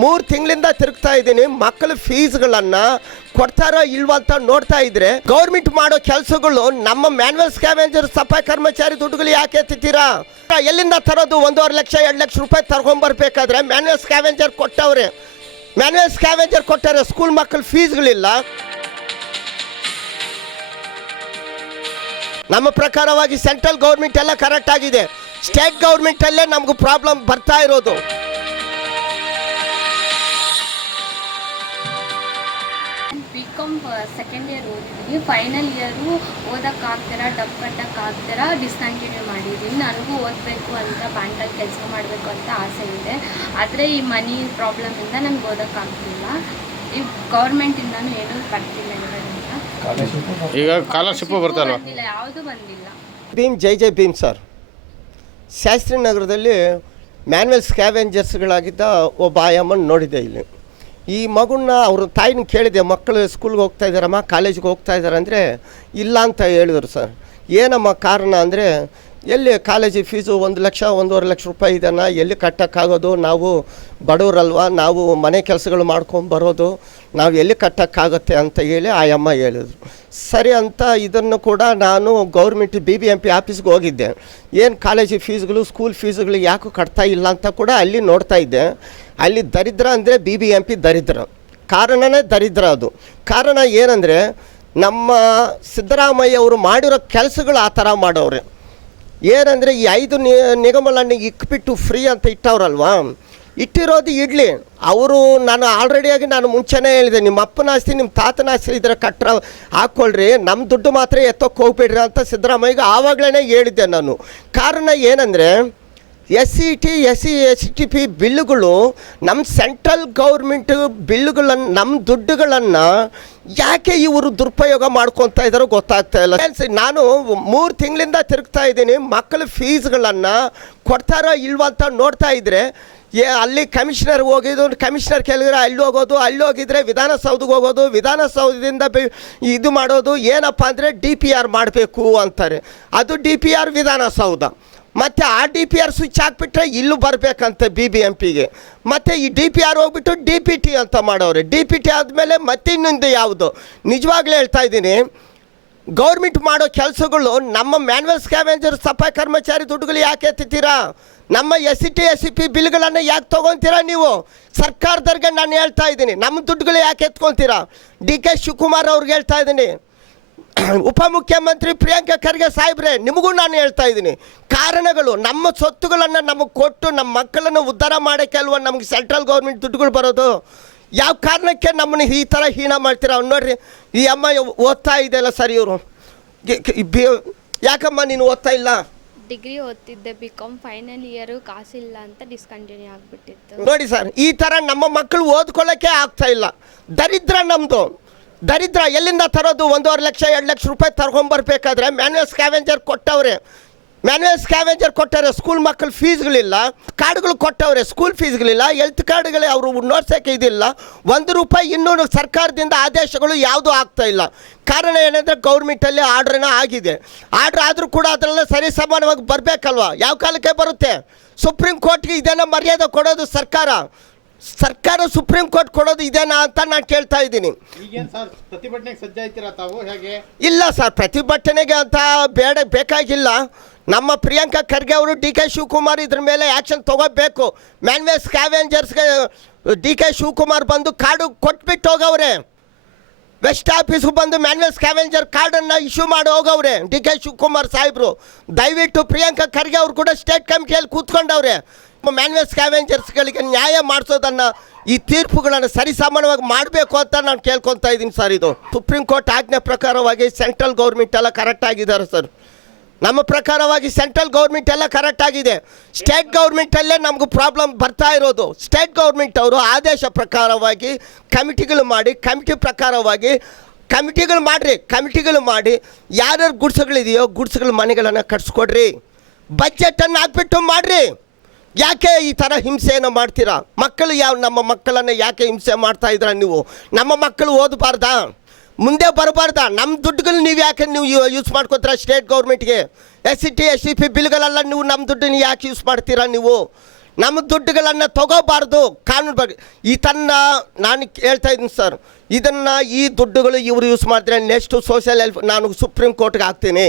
3 ತಿಂಗಳಿಂದ ತಿರುಗ್ತಾ ಇದ್ದೀನಿ. ಮಕ್ಕಳ ಫೀಸ್ಗಳನ್ನು ಕೊಡ್ತಾರೋ ಇಲ್ವಾ ಅಂತ ನೋಡ್ತಾ ಇದ್ರೆ ಗೌರ್ಮೆಂಟ್ ಮಾಡೋ ಕೆಲಸಗಳು ನಮ್ಮ ಮ್ಯಾನ್ಯುವಲ್ ಸ್ಕ್ಯಾವೆಂಜರ್ ಸಫಾಯಿ ಕರ್ಮಚಾರಿ ದುಡ್ಡುಗಳು ಯಾಕೆ ಎತ್ತಿದ್ದೀರಾ? ಎಲ್ಲಿಂದ ತರೋದು? 1.5 ಲಕ್ಷ 2 ಲಕ್ಷ ರೂಪಾಯಿ ತರ್ಕೊಂಬರ್ಬೇಕಾದ್ರೆ ಮ್ಯಾನ್ಯುವಲ್ ಸ್ಕ್ಯಾವೆಂಜರ್ ಕೊಟ್ಟವ್ರೆ. ಮ್ಯಾನ್ಯುವಲ್ ಸ್ಕ್ಯಾವೆಂಜರ್ ಕೊಟ್ಟಾರೆ, ಸ್ಕೂಲ್ ಮಕ್ಕಳ ಫೀಸ್ಗಳಿಲ್ಲ. ನಮ್ಮ ಪ್ರಕಾರವಾಗಿ ಸೆಂಟ್ರಲ್ ಗೌರ್ಮೆಂಟ್ ಎಲ್ಲ ಕರೆಕ್ಟ್ ಆಗಿದೆ, ಸ್ಟೇಟ್ ಗೌರ್ಮೆಂಟಲ್ಲೇ ನಮಗೂ ಪ್ರಾಬ್ಲಮ್ ಬರ್ತಾ ಇರೋದು. ಬಿಕಾಮ್ ಸೆಕೆಂಡ್ ಇಯರ್ ಓದಿದ್ದೀನಿ. ಫೈನಲ್ ಇಯರು ಓದೋಕ್ಕಾಗ್ತೀರಾ, ಡಬ್ ಕಟ್ಟೋಕ್ಕಾಗ್ತೀರಾ ಡಿಸ್ಕಂಟಿನ್ಯೂ ಮಾಡಿದ್ದೀನಿ. ನನಗೂ ಓದಬೇಕು ಅಂತ, ಬ್ಯಾಂಕಲ್ಲಿ ಕೆಲಸ ಮಾಡಬೇಕು ಅಂತ ಆಸೆ ಇದೆ. ಆದರೆ ಈ ಮನಿ ಪ್ರಾಬ್ಲಮಿಂದ ನನಗೆ ಓದೋಕ್ಕಾಗ್ತಿಲ್ಲ. ಈ ಗೌರ್ಮೆಂಟಿಂದನೂ ಏನೂ ಬರ್ತಿಲ್ಲ ಇದರಿಂದ. ಈಗ ಸ್ಕಾಲರ್ಶಿಪ್ ಬರ್ತಾರಲ್ಲ, ಯಾವುದೂ ಬಂದಿಲ್ಲ. ಭೀಮ್ ಜೈ ಭೀಮ್ ಸರ್. ಶಾಸ್ತ್ರಿ ನಗರದಲ್ಲಿ ಮ್ಯಾನ್ಯುವಲ್ ಸ್ಕ್ಯಾವೆಂಜರ್ಸ್ಗಳಾಗಿದ್ದ ಒಬ್ಬ ಆಯಮ್ಮನ ನೋಡಿದೆ ಇಲ್ಲಿ. ಈ ಮಗುನ ಅವ್ರ ತಾಯಿನ ಕೇಳಿದೆ, ಮಕ್ಕಳು ಸ್ಕೂಲ್ಗೆ ಹೋಗ್ತಾ ಇದ್ದಾರಮ್ಮ, ಕಾಲೇಜಿಗೆ ಹೋಗ್ತಾ ಇದ್ದಾರೆ ಅಂದರೆ ಇಲ್ಲ ಅಂತ ಹೇಳಿದ್ರು ಸರ್. ಏನಮ್ಮ ಕಾರಣ ಅಂದರೆ, ಎಲ್ಲಿ ಕಾಲೇಜಿಗೆ ಫೀಸು 1 ಲಕ್ಷ 1.5 ಲಕ್ಷ ರೂಪಾಯಿ ಇದನ್ನು ಎಲ್ಲಿ ಕಟ್ಟೋಕ್ಕಾಗೋದು, ನಾವು ಬಡವರಲ್ವ, ನಾವು ಮನೆ ಕೆಲಸಗಳು ಮಾಡ್ಕೊಂಡು ಬರೋದು, ನಾವು ಎಲ್ಲಿ ಕಟ್ಟೋಕ್ಕಾಗುತ್ತೆ ಅಂತ ಹೇಳಿ ಆಯಮ್ಮ ಹೇಳಿದ್ರು. ಸರಿ ಅಂತ ಇದನ್ನು ಕೂಡ ನಾನು ಗೌರ್ಮೆಂಟ್ BBMP ಆಫೀಸ್ಗೆ ಹೋಗಿದ್ದೆ. ಏನು ಕಾಲೇಜಿಗೆ ಫೀಸ್ಗಳು, ಸ್ಕೂಲ್ ಫೀಸ್ಗಳು ಯಾಕೂ ಕಟ್ತಾ ಇಲ್ಲ ಅಂತ ಕೂಡ ಅಲ್ಲಿ ನೋಡ್ತಾ ಇದ್ದೆ. ಅಲ್ಲಿ ದರಿದ್ರ ಅಂದರೆ BBMP ದರಿದ್ರ, ಕಾರಣನೇ ದರಿದ್ರ. ಅದು ಕಾರಣ ಏನಂದರೆ, ನಮ್ಮ ಸಿದ್ದರಾಮಯ್ಯ ಅವರು ಮಾಡಿರೋ ಕೆಲಸಗಳು ಆ ಥರ ಮಾಡೋರೆ. ಏನಂದರೆ, ಈ 5 ನಿಗಮಗಳನ್ನು ಇಕ್ಬಿಟ್ಟು ಫ್ರೀ ಅಂತ ಇಟ್ಟವ್ರಲ್ವಾ, ಇಟ್ಟಿರೋದು ಇಡಲಿ. ಅವರು ನಾನು ಮುಂಚೆನೇ ಹೇಳಿದೆ, ನಿಮ್ಮ ಅಪ್ಪನ ಆಸ್ತಿ ನಿಮ್ಮ ತಾತನ ಆಸ್ತಿ ಇದ್ರೆ ಕಟ್ರ ಹಾಕ್ಕೊಳ್ರಿ, ನಮ್ಮ ದುಡ್ಡು ಮಾತ್ರ ಎತ್ತೋಕೆ ಹೋಗ್ಬೇಡ್ರಿ ಅಂತ ಸಿದ್ದರಾಮಯ್ಯಗೆ ಆವಾಗಲೇ ಹೇಳಿದ್ದೆ ನಾನು. ಕಾರಣ ಏನಂದರೆ, SCT SC STP ಬಿಲ್ಲುಗಳು ನಮ್ಮ ಸೆಂಟ್ರಲ್ ಗೌರ್ಮೆಂಟ್ ಬಿಲ್ಲುಗಳನ್ನು, ನಮ್ಮ ದುಡ್ಡುಗಳನ್ನು ಯಾಕೆ ಇವರು ದುರುಪಯೋಗ ಮಾಡ್ಕೊತಾ ಇದ್ದಾರೋ ಗೊತ್ತಾಗ್ತಾ ಇಲ್ಲ. ನಾನು 3 ತಿಂಗಳಿಂದ ತಿರುಗ್ತಾ ಇದ್ದೀನಿ. ಮಕ್ಕಳ ಫೀಸ್ಗಳನ್ನು ಕೊಡ್ತಾರೋ ಇಲ್ವಾ ಅಂತ ನೋಡ್ತಾ ಇದ್ದರೆ ಅಲ್ಲಿ ಕಮಿಷನರ್ ಹೋಗಿದ್ದು, ಕಮಿಷನರ್ ಕೇಳಿದ್ರೆ ಅಲ್ಲಿ ಹೋಗೋದು, ಅಲ್ಲಿ ಹೋಗಿದ್ರೆ ವಿಧಾನಸೌಧಕ್ಕೆ ಹೋಗೋದು, ವಿಧಾನಸೌಧದಿಂದ ಇದು ಮಾಡೋದು. ಏನಪ್ಪ ಅಂದರೆ DPR ಮಾಡಬೇಕು ಅಂತಾರೆ, ಅದು DPR ವಿಧಾನಸೌಧ. ಮತ್ತು ಆ DPR ಸ್ವಿಚ್ ಹಾಕ್ಬಿಟ್ರೆ ಇಲ್ಲೂ ಬರಬೇಕಂತೆ BBMPಗೆ. ಮತ್ತು ಈ DPR ಹೋಗ್ಬಿಟ್ಟು DPT ಅಂತ ಮಾಡೋರೆ. DPT ಆದಮೇಲೆ ಮತ್ತೆ ಇನ್ನೊಂದು ಯಾವುದು, ನಿಜವಾಗ್ಲೂ ಹೇಳ್ತಾ ಇದ್ದೀನಿ, ಗೌರ್ಮೆಂಟ್ ಮಾಡೋ ಕೆಲಸಗಳು ನಮ್ಮ ಮ್ಯಾನ್ಯುವಲ್ ಸ್ಕ್ಯಾವೆಂಜರ್ ಸಫಾಯಿ ಕರ್ಮಚಾರಿ ದುಡ್ಡುಗಳು ಯಾಕೆ ಎತ್ತಿದ್ದೀರಾ? ನಮ್ಮ SCT SCP ಬಿಲ್ಗಳನ್ನು ಯಾಕೆ ತೊಗೊತೀರಾ ನೀವು? ಸರ್ಕಾರದವ್ರಿಗೆ ನಾನು ಹೇಳ್ತಾ ಇದ್ದೀನಿ, ನಮ್ಮ ದುಡ್ಡುಗಳು ಯಾಕೆ ಎತ್ಕೊತೀರಾ? DK ಶಿವಕುಮಾರ್ ಅವ್ರಿಗೆ ಹೇಳ್ತಾ ಇದ್ದೀನಿ, ಉಪಮುಖ್ಯಮಂತ್ರಿ ಪ್ರಿಯಾಂಕಾ ಖರ್ಗೆ ಸಾಹೇಬ್ರೆ ನಿಮಗೂ ನಾನು ಹೇಳ್ತಾ ಇದ್ದೀನಿ, ಕಾರಣಗಳು ನಮ್ಮ ಸೊತ್ತುಗಳನ್ನು ನಮಗೆ ಕೊಟ್ಟು ನಮ್ಮ ಮಕ್ಕಳನ್ನು ಉದ್ಧಾರ ಮಾಡೋಕ್ಕೆ ಅಲ್ವ ನಮಗೆ ಸೆಂಟ್ರಲ್ ಗೌರ್ಮೆಂಟ್ ದುಡ್ಡುಗಳು ಬರೋದು. ಯಾವ ಕಾರಣಕ್ಕೆ ನಮ್ಮನ್ನು ಈ ಥರ ಹೀನ ಮಾಡ್ತೀರಾ? ನೋಡ್ರಿ, ಈ ಅಮ್ಮ ಓದ್ತಾ ಇದೆಯಲ್ಲ ಸರ್, ಇವರು ಯಾಕಮ್ಮ ನೀನು ಓದ್ತಾ ಇಲ್ಲ? ಡಿಗ್ರಿ ಓದ್ತಿದ್ದೆ, ಬಿಕಾಮ್ ಫೈನಲ್ ಇಯರು ಕಾಸಿಲ್ಲ ಅಂತ ಡಿಸ್ಕಂಟಿನ್ಯೂ ಆಗಿಬಿಟ್ಟಿತ್ತು. ನೋಡಿ ಸರ್, ಈ ಥರ ನಮ್ಮ ಮಕ್ಕಳು ಓದ್ಕೊಳ್ಳೋಕ್ಕೆ ಆಗ್ತಾ ಇಲ್ಲ. ದರಿದ್ರ ನಮ್ಮದು ದರಿದ್ರ. ಎಲ್ಲಿಂದ ತರೋದು? 1.5 ಲಕ್ಷ 2 ಲಕ್ಷ ರೂಪಾಯಿ ತರ್ಕೊಂಬರ್ಬೇಕಾದ್ರೆ ಮ್ಯಾನ್ಯುವಲ್ ಸ್ಕ್ಯಾವೆಂಜರ್ ಕೊಟ್ಟವ್ರೆ. ಮ್ಯಾನ್ಯುವಲ್ ಸ್ಕ್ಯಾವೆಂಜರ್ ಕೊಟ್ಟಾರೆ, ಸ್ಕೂಲ್ ಮಕ್ಕಳ ಫೀಸ್ಗಳಿಲ್ಲ. ಕಾರ್ಡ್ಗಳು ಕೊಟ್ಟವ್ರೆ, ಸ್ಕೂಲ್ ಫೀಸ್ಗಳಿಲ್ಲ. ಹೆಲ್ತ್ ಕಾರ್ಡ್ಗಳೇ ಅವರು ನೋಡ್ಸೋಕ್ಕೆ ಇದಿಲ್ಲ. 1 ರೂಪಾಯಿ ಇನ್ನೂ ಸರ್ಕಾರದಿಂದ ಆದೇಶಗಳು ಯಾವುದೂ ಆಗ್ತಾಯಿಲ್ಲ. ಕಾರಣ ಏನಂದರೆ, ಗೌರ್ಮೆಂಟಲ್ಲಿ ಆರ್ಡ್ರನ್ನ ಆಗಿದೆ. ಆರ್ಡ್ರ್ ಆದರೂ ಕೂಡ ಅದರಲ್ಲ ಸರಿ ಸಮಾನವಾಗಿ ಬರಬೇಕಲ್ವ? ಯಾವ ಕಾಲಕ್ಕೆ ಬರುತ್ತೆ? ಸುಪ್ರೀಂ ಕೋರ್ಟ್ಗೆ ಇದನ್ನು ಮರ್ಯಾದೆ ಕೊಡೋದು ಸರ್ಕಾರ ಸುಪ್ರೀಂ ಕೋರ್ಟ್ ಕೊಡೋದು ಇದೇನಾ ಅಂತ ನಾನು ಕೇಳ್ತಾ ಇದ್ದೀನಿ. ಪ್ರತಿಭಟನೆಗೆ ಸಜ್ಜಾಯ್ತೀರಾ ತಾವು? ಹೇಗೆ? ಇಲ್ಲ ಸರ್, ಪ್ರತಿಭಟನೆಗೆ ಅಂತ ಬೇಕಾಗಿಲ್ಲ. ನಮ್ಮ ಪ್ರಿಯಾಂಕಾ ಖರ್ಗೆ ಅವರು, DK ಶಿವಕುಮಾರ್ ಇದ್ರ ಮೇಲೆ ಆ್ಯಕ್ಷನ್ ತೊಗೋಬೇಕು. ಮ್ಯಾನ್ಯುವಲ್ ಸ್ಕ್ಯಾವೆಂಜರ್ಸ್ಗೆ DK ಶಿವಕುಮಾರ್ ಬಂದು ಕಾರ್ಡು ಕೊಟ್ಬಿಟ್ಟು ಹೋಗವ್ರೆ. ವೆಸ್ಟ್ ಆಫೀಸ್ಗೆ ಬಂದು ಮ್ಯಾನ್ಯುವಲ್ ಸ್ಕ್ಯಾವೆಂಜರ್ ಕಾರ್ಡನ್ನು ಇಶ್ಯೂ ಮಾಡಿ ಹೋಗವ್ರೆ DK ಶಿವಕುಮಾರ್ ಸಾಹೇಬರು. ದಯವಿಟ್ಟು ಪ್ರಿಯಾಂಕಾ ಖರ್ಗೆ ಅವರು ಕೂಡ ಸ್ಟೇಟ್ ಕಮಿಟಿಯಲ್ಲಿ ಕೂತ್ಕೊಂಡವ್ರೆ. ಮ್ಯಾನ್ಯುವಲ್ ಸ್ಕ್ಯಾವೆಂಜರ್ಸ್ಗಳಿಗೆ ನ್ಯಾಯ ಮಾಡಿಸೋದನ್ನು, ಈ ತೀರ್ಪುಗಳನ್ನು ಸರಿಸಮಾನವಾಗಿ ಮಾಡಬೇಕು ಅಂತ ನಾನು ಕೇಳ್ಕೊತಾ ಇದ್ದೀನಿ ಸರ್. ಇದು ಸುಪ್ರೀಂ ಕೋರ್ಟ್ ಆಜ್ಞೆ ಪ್ರಕಾರವಾಗಿ ಸೆಂಟ್ರಲ್ ಗೌರ್ಮೆಂಟ್ ಎಲ್ಲ ಕರೆಕ್ಟ್ ಆಗಿದ್ದಾರೆ ಸರ್. ನಮ್ಮ ಪ್ರಕಾರವಾಗಿ ಸೆಂಟ್ರಲ್ ಗೌರ್ಮೆಂಟ್ ಎಲ್ಲ ಕರೆಕ್ಟ್ ಆಗಿದೆ, ಸ್ಟೇಟ್ ಗೌರ್ಮೆಂಟಲ್ಲೇ ನಮಗೂ ಪ್ರಾಬ್ಲಮ್ ಬರ್ತಾ ಇರೋದು. ಸ್ಟೇಟ್ ಗೌರ್ಮೆಂಟ್ ಅವರು ಆದೇಶ ಪ್ರಕಾರವಾಗಿ ಕಮಿಟಿಗಳು ಮಾಡಿ, ಕಮಿಟಿಗಳು ಮಾಡಿ ಯಾರ್ಯಾರು ಗುಡ್ಸ್ಗಳಿದೆಯೋ ಗುಡ್ಸ್ಗಳ ಮನೆಗಳನ್ನು ಕಟ್ಸ್ಕೊಡ್ರಿ. ಬಜೆಟನ್ನು ಹಾಕ್ಬಿಟ್ಟು ಮಾಡಿರಿ. ಯಾಕೆ ಈ ಥರ ಹಿಂಸೆಯನ್ನು ಮಾಡ್ತೀರಾ? ಮಕ್ಕಳು ನಮ್ಮ ಮಕ್ಕಳನ್ನು ಯಾಕೆ ಹಿಂಸೆ ಮಾಡ್ತಾ ಇದ್ದೀರಾ ನೀವು? ನಮ್ಮ ಮಕ್ಕಳು ಓದಬಾರ್ದಾ? ಮುಂದೆ ಬರಬಾರ್ದಾ? ನಮ್ಮ ದುಡ್ಡುಗಳು ನೀವು ಯಾಕೆ ಯೂಸ್ ಮಾಡ್ಕೊತೀರಾ? ಸ್ಟೇಟ್ ಗೌರ್ಮೆಂಟ್ಗೆ SCT SCP ಬಿಲ್ಗಳೆಲ್ಲ ನೀವು ನಮ್ಮ ದುಡ್ಡನ್ನು ಯಾಕೆ ಯೂಸ್ ಮಾಡ್ತೀರಾ? ನೀವು ನಮ್ಮ ದುಡ್ಡುಗಳನ್ನು ತಗೋಬಾರ್ದು ಕಾನೂನು ಬಗ್ಗೆ ಇದನ್ನು ನಾನು ಹೇಳ್ತಾ ಇದ್ದೀನಿ ಸರ್. ಇದನ್ನು ಈ ದುಡ್ಡುಗಳು ಇವರು ಯೂಸ್ ಮಾಡಿದ್ರೆ ನೆಕ್ಸ್ಟು ಸೋಷಿಯಲ್ ಹೆಲ್ಪ್ ನಾನು ಸುಪ್ರೀಂ ಕೋರ್ಟ್ಗೆ ಹಾಕ್ತೀನಿ.